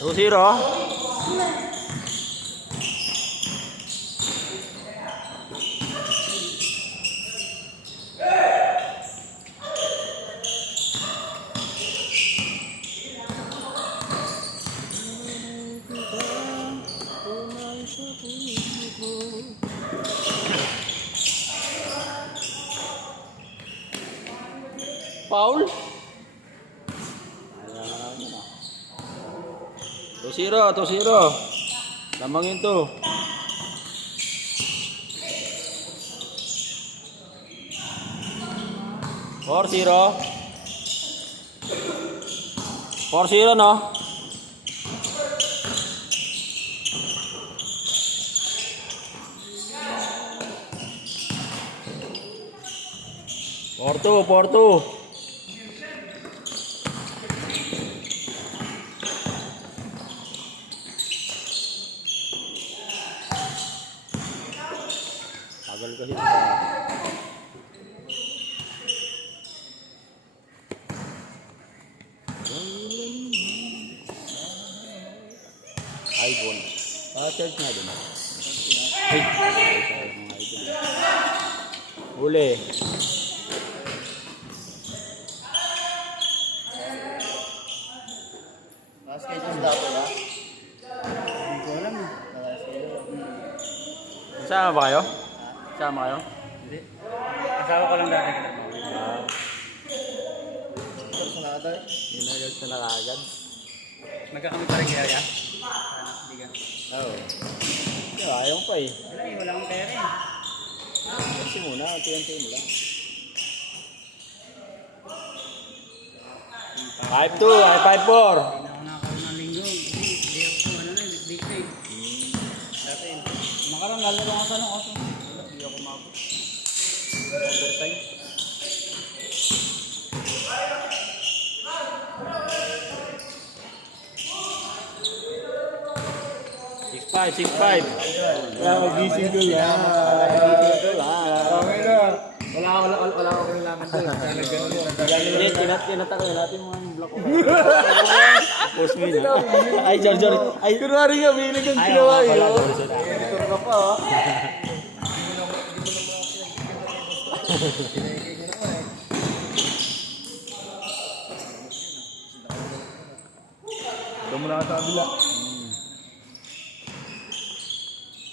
2-0. Foul? 2-0, 2-0. Lamangin to. 4-0. 4-0 no? Porto, Porto. Tagal kasi ito. iPhone. Charge nga din. Ay, huli. Schedule dapat ha? Hindi ko alam. Kasama ba kayo? Kasama kayo? Hindi. Asawa ko lang dati. Sanada. Ginagad ka na agad. Magkakamit pa rin kaya ya? Hindi ka. Oo. Ayaw pa eh. Wala eh, wala akong pera eh. Kasi muna, TNT mo lang. 5-2, ay 5-4. Hindi na ako nakakaroon ng linggo. Hindi ako ano na, big day. Dati, makarang lalaro ako sa ano kaso. Hindi ako mabot. Overtime. Five, 6-5. Magising ko yan. Okay na. Wala ako kailangan doon. Tinataka natin mga block ko. Post me na. Ay, George. Ay, Kunwari nga, binig ang ginawa yun. Editor ka pa, ha? Ito mo na sa kabila.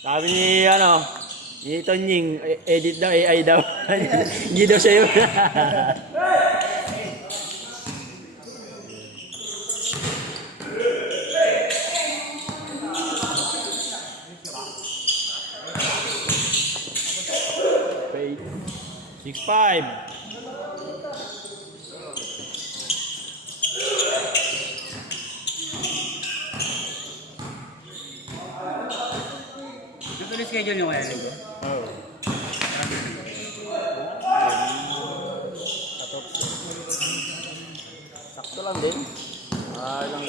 Sabi ni, ni Tonying, edit daw, AI daw. Hindi daw siya yun. Okay. 6-5. Ito na schedule nyo kaya linggo? Oo. Sakto lang din. Ilang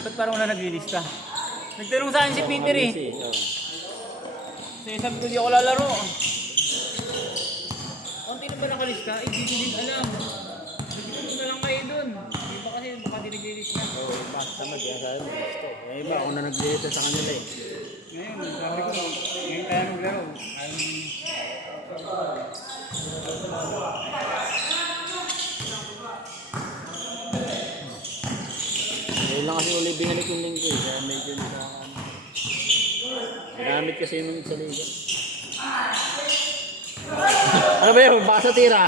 Ba't parang wala naglilista? Nagtanong sa akin si Peter eh. Kasi sabi ko di ako lalaro. Konti na ba nakalista? Eh, di ko din alam. Sabi ko na lang kayo dun. Iba kasi baka di naglilista. Oo, basta mag-iasahan mo. Yung iba, ako na nag-delete sa kanila eh. Ngayon, sabi ko, ngayon tayo naglaro. Ayaw naman. Ngayon lang kasi uli binalik yung link eh. Kaya medyo nasa... Ginamit kasi yung sa liga. Ano ba yun? Baka sa tira.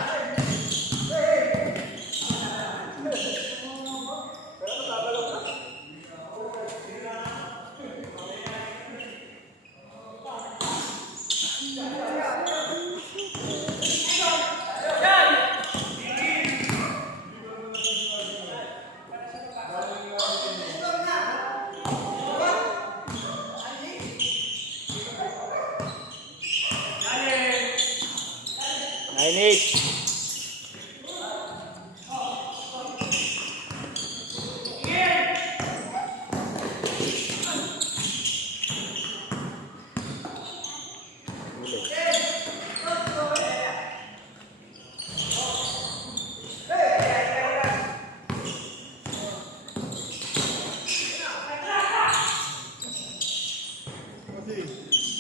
Nine, 8.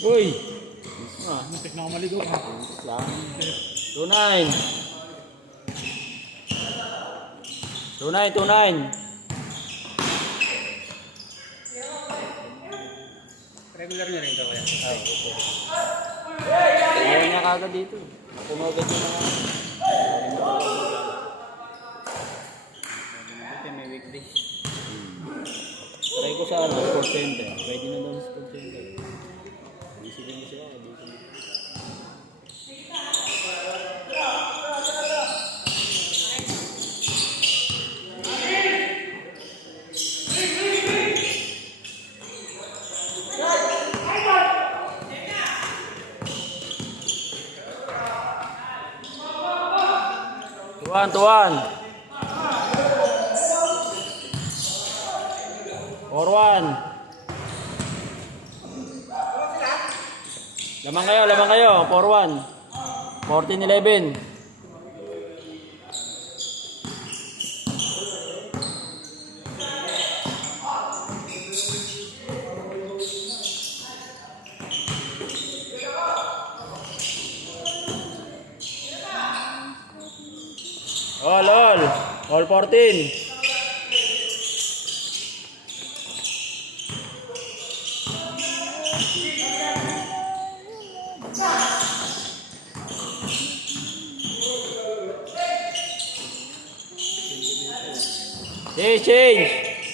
Uy! Ah, Muntik na ako maligaw ha. lang. 2-9. 2-9, 2-9. Regular niya rin ito kaya. Ayaw niya kagad dito. Pumagad yung mga... Buti may weekday. Try ko sa sport center. Pwede na daw sa sport center. Isipin mo sila. Dito na. Tuan. 4-1. Lamang kayo. 4-1. 14-11. All 14.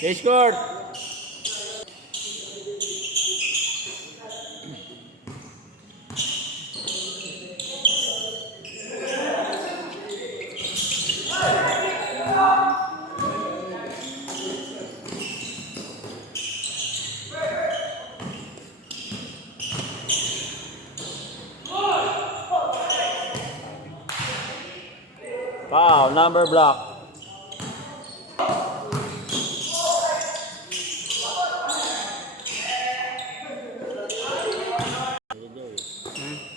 Change court. Wow, number block.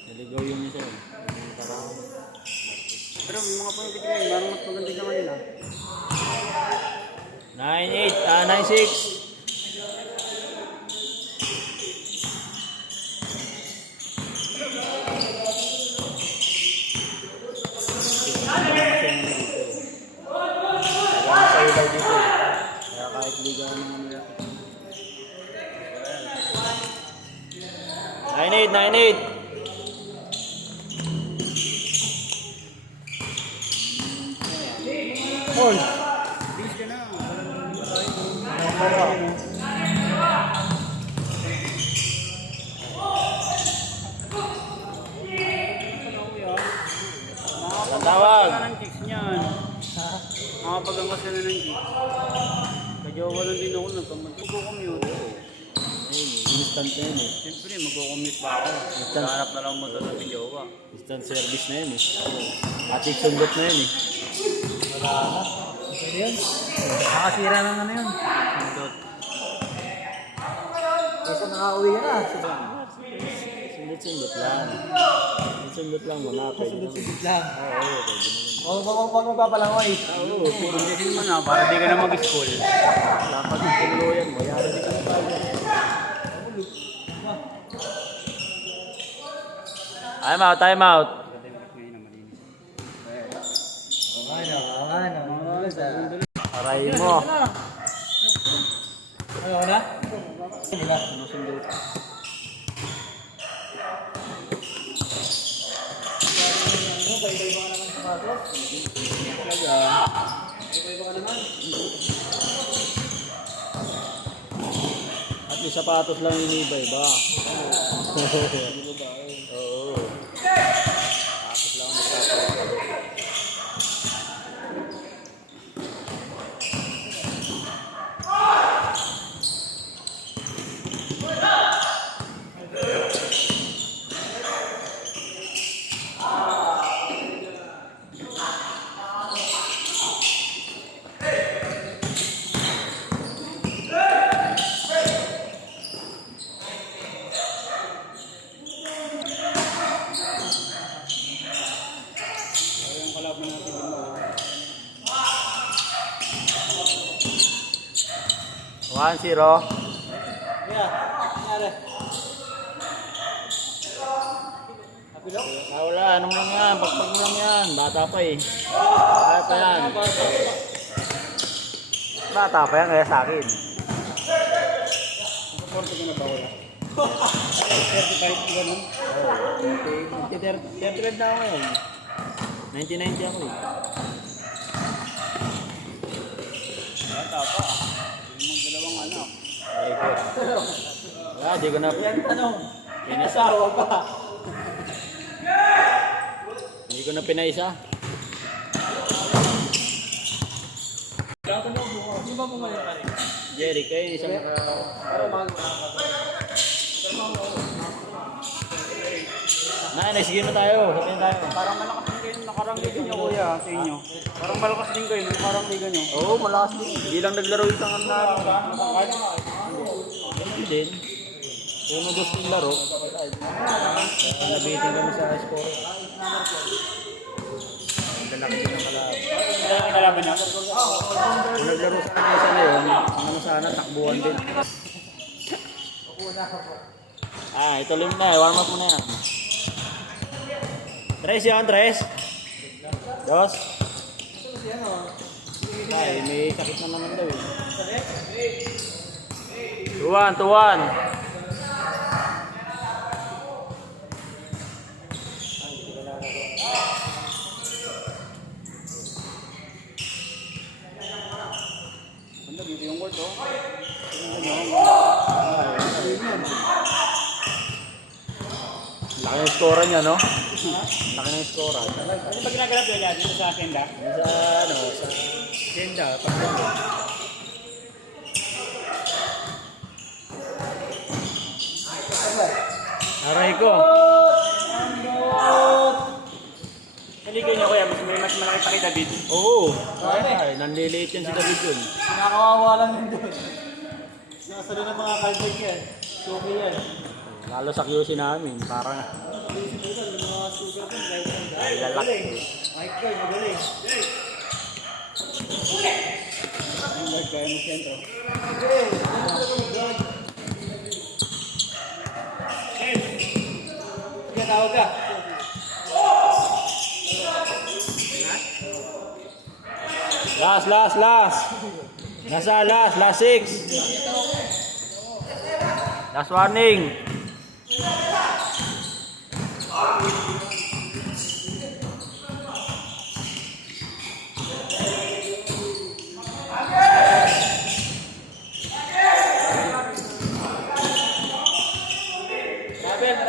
Naligaw yung isa. Pero may mga pangkit ngayon, parang mas maganda ka kanila. 9-6. Kaya kahit ligaw ng mga 9-8. Paul! Bis ka na. Ang tawag. Ng chicks niyan. Makapagangkas ka na ng chicks. Kajowa lang din ako, magko-commute. Instant na yun eh. Siyempre, magko-commute pa ako. Hanap na lang mo doon ng videowa. Instant service na yun eh. Atik sundot na yun eh. Wala na. Pwede yun. Nakasira na na yun. Sundot. Kasi nakauwi ka na. Sundot lang. Sundot lang muna. Sundot lang. Oo, pwede naman. Huwag magpapalangoy. Oo, Hindi naman na, para di ka na mag-school. dapat yung tuluyan mo. Yara di ka na tayo. Time out. Aray mo. Ayaw na? Sinusundot. At yung sapatos lang iniba-iba. Oo. Sapatos lang ang magsasabi. Yung kalaban natin din mo. 1-0. Yeah, nangyari. Wala, ano mo lang yan, pagpag mo lang yan. Bata pa eh. Kaya pa yan. Bata pa yan, kaya sa akin. Nakaporto ka na ba wala? 35 ganun. Oo, 35 na ako ngayon. 1990 ako eh. Bata pa. Yung mga 2 anak. Ay, ko. Wala, di ko na. Yan tanong. Pinasawa pa. Hindi ko na pinaisa. Di ba bumalik ka rin? Jerry, kayo isang naka... Sige na tayo. Sabihin tayo. Parang malakas din kayo nakarangligan nyo kuya sa inyo. Parang malakas din kayo nakarangligan nyo. Oo, malakas din. Hindi lang naglaro isang ano namin. Hindi din. Kung gusto yung laro, nabitin kami sa score. Lalaki din ang kalaban. Kaya ang kinalaban niya? Kung naglaro sa kanya isa na yun, ang ano sana, takbuhan din. Ituloy mo na eh. Warm up mo na yan. Tres yun, tres. Dos. Ay, may sakit na naman daw eh. Tuwan, tuwan. Ganda dito yung word oh. Laki ng score niya, no? Laki ng score. Ano ba ginagawa ko yan dito sa Senda? Sa ano, sa Senda, pagkakita. Aray ko. Kaligay niyo kuya, may mas malaki pa kay David. Oo. Ay, nanliliit yan si David yun. Kinakawawa lang yun doon. Nasalo ng mga kalbag yan. Suki yan. Lalo sa QC namin, parang ay lalaki. Mike Koy, magaling. Ang lag kaya mo sentro. Kaya tawag ka. Last. Nasa last 6. Last warning.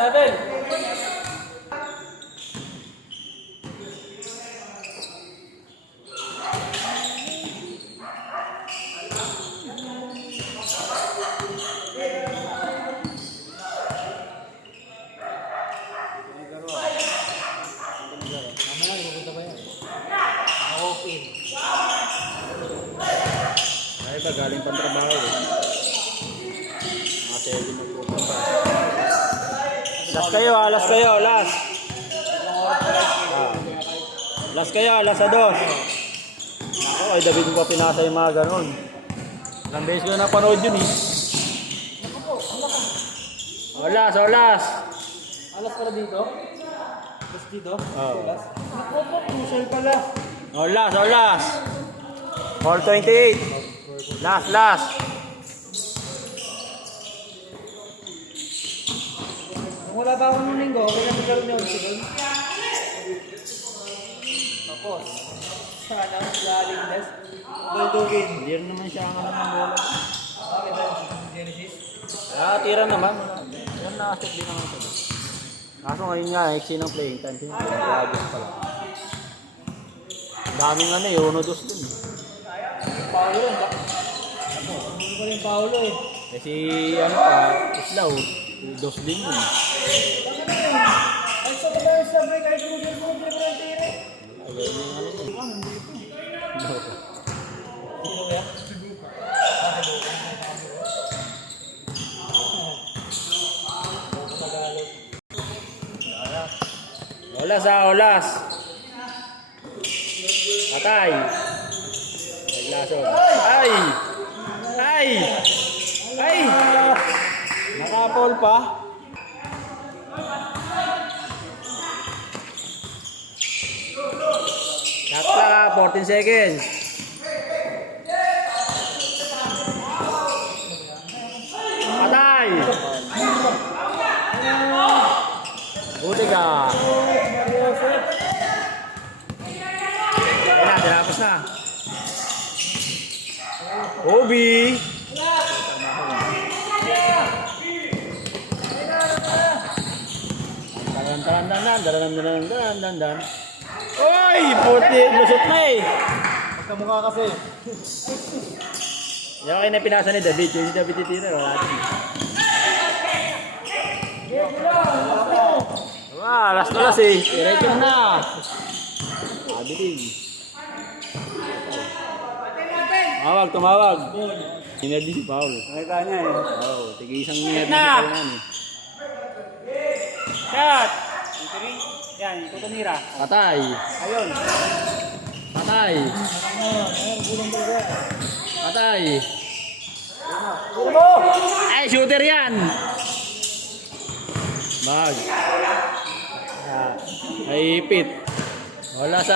Rabel. Ay ba, galing pang trabaho eh. Mga 7 na pupunta. Last kayo. Last kayo, alas 2. Ako, ay David mo pa pinasa yung mga ganun. Ilang beses ko na napanood yun eh. Last. Alas pala dito? Alas dito? Oh. Alas? Pusal pala. Last. 4:28. Last. Kung wala ba ako nung linggo, okay na maglaro niya ulit doon. Tapos, sana sa Lignes, Baldugin. Hindi rin naman siya ang alam ng bola. Bakit ba yung Genesis? Tira naman. Yan na-asset din naman siya. Kaso ngayon nga, eksi ng playing time. Lagos pala. Daming ano eh, 1-2 dun. Paolo yun. Ano pa rin Paolo eh. Kasi ano pa, Islaw, 2 din yun. Ay, sa ba yung sabay kahit Ruger mo yung tire? Ayun yung ano yun. Sino kaya? Olas. Patay. Naglason. Ay! Nakapol pa. 14 seconds. Patay! Buti ka. Ayun na, tinapos na. Obi! Dan. Oy! Puti! Lusot na eh! Magkamukha kasi. Yung kayo na pinasa ni David. Yung si David titira. Wala din. Last na last eh. Diretso na. Abiling. Tumawag. Inerdi si Paul. Nakita niya eh. Oo, tige isang inerdi si Paul na eh. Shot! Yan, tutunira. Patay. Ayun. Patay. Patay. Ay, shooter yan. Bag. Ay, ipit. Olas.